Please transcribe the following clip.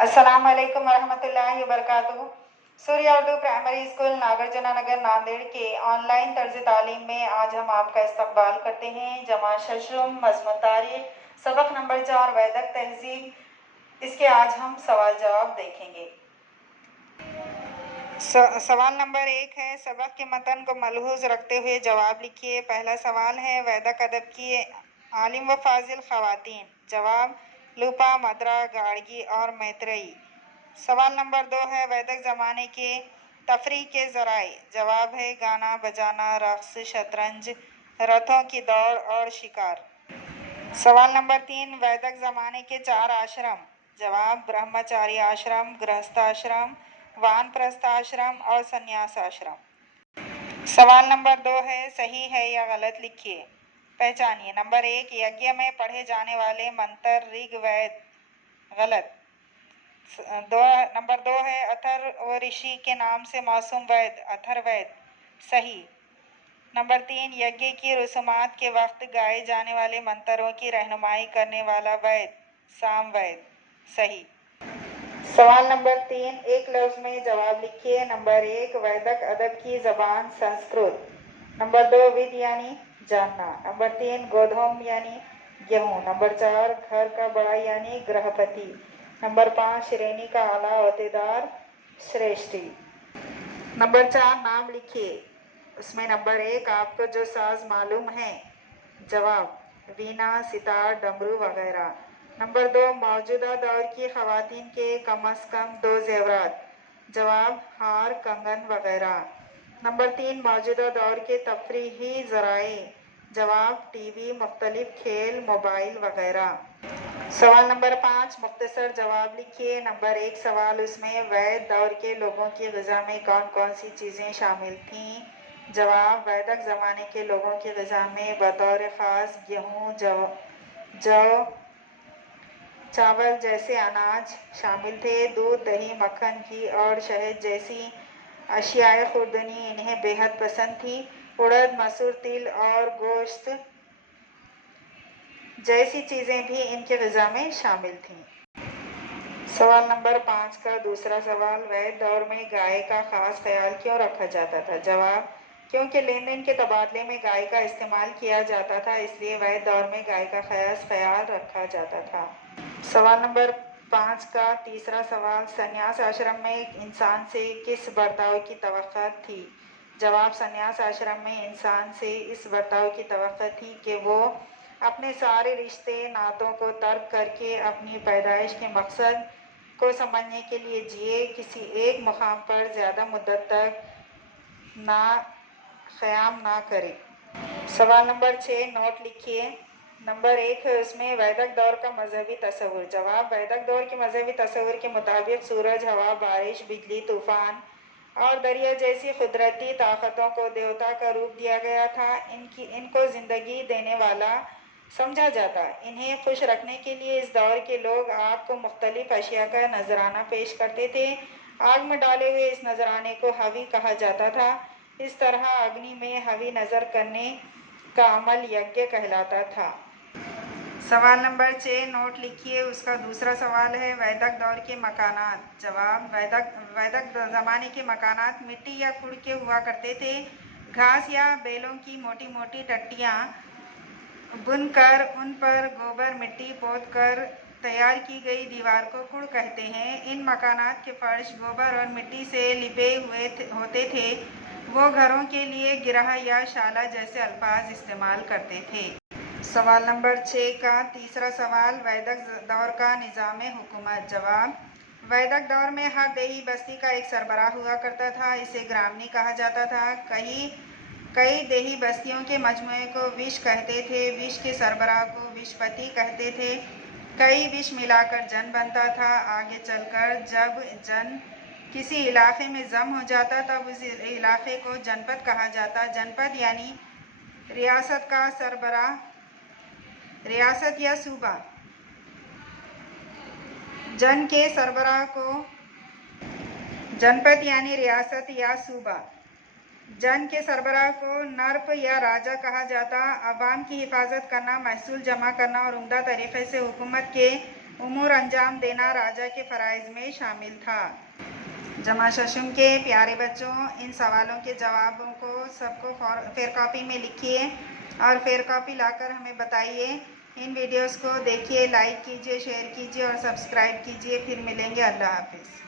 अस्सलाम वालेकुम वरहमतुल्लाहि वबरकातुहू। सूर्या उर्दू प्राइमरी स्कूल नागार्जुना नगर नांदेड़ के ऑनलाइन तर्ज तालीम में आज हम आपका इस्तकबाल करते हैं। जमा शशरुम मज़मून तारीख सबक नंबर 4 वैदक तहजीब। इसके आज हम सवाल जवाब देखेंगे। सवाल नंबर 1 है, सबक के मतन को मलहूज रखते हुए जवाब लिखिए। पहला सवाल है, वैदक अदब की आलिम व फाजिल ख़वातीन। जवाब, लूपा, मद्रा, गाड़गी और मैत्रेयी। सवाल नंबर 2 है, वैदक ज़माने के तफरीह के ज़राए। जवाब है, गाना बजाना, रक़्स, शतरंज, रथों की दौड़ और शिकार। सवाल नंबर 3, वैदक ज़माने के 4 आश्रम। जवाब, ब्रह्मचारी आश्रम, गृहस्थ आश्रम, वानप्रस्थ आश्रम और संन्यास आश्रम। सवाल नंबर 2 है, सही है या गलत लिखिए। पहचानिए। नंबर 1, यज्ञ में पढ़े जाने वाले मंत्र ऋग्वेद। गलत। नंबर 2 है, अथर्व ऋषि के नाम से मासूम वैद अथर्ववेद। सही। नंबर 3, यज्ञ की रस्मात के वक्त गाए जाने वाले मंत्रों की रहनुमाई करने वाला वैद सामवेद। सही। सवाल नंबर 3, एक लफ्ज में जवाब लिखिए। नंबर 1, वैदक अदब की ज़बान संस्कृत। नंबर 2, विद यानी जानना। नंबर 3, गोधूम यानी गेहूँ। नंबर 4, घर का बड़ा यानी गृहपति। नंबर 5, श्रेणी का आला ओहदेदार श्रेष्ठी। नंबर 4, नाम लिखिए। उसमें नंबर 1, आपको जो साज मालूम है। जवाब, वीणा, सितार, डमरू वगैरह। नंबर 2, मौजूदा दौर की ख़वातीन के कम अज़ कम 2 ज़ेवरात। जवाब, हार, कंगन वगैरह। नंबर 3, मौजूदा दौर के तफरीही ज़राए। जवाब, टीवी, मुख्तलिफ खेल, मोबाइल वगैरह। सवाल नंबर 5, मुख्तसर जवाब लिखिए। नंबर 1 सवाल, उसमें वैद दौर के लोगों की ग़िज़ा में कौन कौन सी चीज़ें शामिल थीं। जवाब, वैदक ज़माने के लोगों की ग़िज़ा में बतौर ख़ास गेहूँ, जौ, चावल जैसे अनाज शामिल थे। दूध, दही, मक्खन, घी और शहद जैसी अशियाए खुर्दनी इन्हें बेहद पसंद थी। उड़द, मसूर, तिल और गोश्त जैसी चीज़ें भी इनके ग़िज़ा में शामिल थीं। सवाल नंबर 5 का दूसरा सवाल, वैद दौर में गाय का ख़ास ख्याल क्यों रखा जाता था। जवाब, क्योंकि लेन देन के तबादले में गाय का इस्तेमाल किया जाता था, इसलिए वैद दौर में गाय का ख़ास ख्याल रखा जाता था। सवाल नंबर 5 का तीसरा सवाल, संन्यास आश्रम में एक इंसान से किस बर्ताव की तवक्को थी। जवाब, संन्यास आश्रम में इंसान से इस बर्ताव की तवक्को थी कि वो अपने सारे रिश्ते नातों को तर्क करके अपनी पैदाइश के मकसद को समझने के लिए जिए, किसी एक मुकाम पर ज़्यादा मुद्दत तक ना क़याम ना करे। सवाल नंबर 6, नोट लिखिए। नंबर 1 है, उसमें वैदक दौर का मजहबी तस्वुर। जवाब, वैदक दौर के मजहबी तस्वुर के मुताबिक सूरज, हवा, बारिश, बिजली, तूफ़ान और दरिया जैसी कुदरती ताकतों को देवता का रूप दिया गया था। इनको ज़िंदगी देने वाला समझा जाता। इन्हें खुश रखने के लिए इस दौर के लोग आग को मुख्तलिफ अशिया का नजराना पेश करते थे। आग में डाले हुए इस नजराने को हवी कहा जाता था। इस तरह अग्नि में हवी नज़र करने का अमल यज्ञ कहलाता था। सवाल नंबर 6, नोट लिखिए। उसका दूसरा सवाल है, वैदक दौर के मकानात। जवाब, वैदक ज़माने के मकानात मिट्टी या कुड़ के हुआ करते थे। घास या बेलों की मोटी मोटी टट्टियाँ बुनकर उन पर गोबर मिट्टी पोत कर तैयार की गई दीवार को कुड़ कहते हैं। इन मकानात के फर्श गोबर और मिट्टी से लिपे हुए होते थे। वो घरों के लिए गिरह या शाला जैसे अल्फाज इस्तेमाल करते थे। सवाल नंबर 6 का तीसरा सवाल, वैदक दौर का निज़ाम हुकूमत। जवाब, वैदक दौर में हर देही बस्ती का एक सरबराह हुआ करता था। इसे ग्रामनी कहा जाता था। कई देही बस्तियों के मजमूए को विश कहते थे। विश के सरबराह को विशपति कहते थे। कई विश मिलाकर जन बनता था। आगे चलकर जब जन किसी इलाके में जम हो जाता तब उस इलाके को जनपद कहा जाता। जनपद यानी रियासत का सरबराह, रियासत या सूबा। जन के सरबराह को जनपद यानी रियासत या सूबा। जन के सरबराह को नर्प या राजा कहा जाता। अवाम की हिफाजत करना, महसूल जमा करना और उम्दा तरीक़े से हुकूमत के उमूर अंजाम देना राजा के फ़राइज़ में शामिल था। जमा शशुम के प्यारे बच्चों, इन सवालों के जवाबों को सबको फेयर कॉपी में लिखिए और फेयर कॉपी लाकर हमें बताइए। इन वीडियोस को देखिए, लाइक कीजिए, शेयर कीजिए और सब्सक्राइब कीजिए। फिर मिलेंगे। अल्लाह हाफिज़।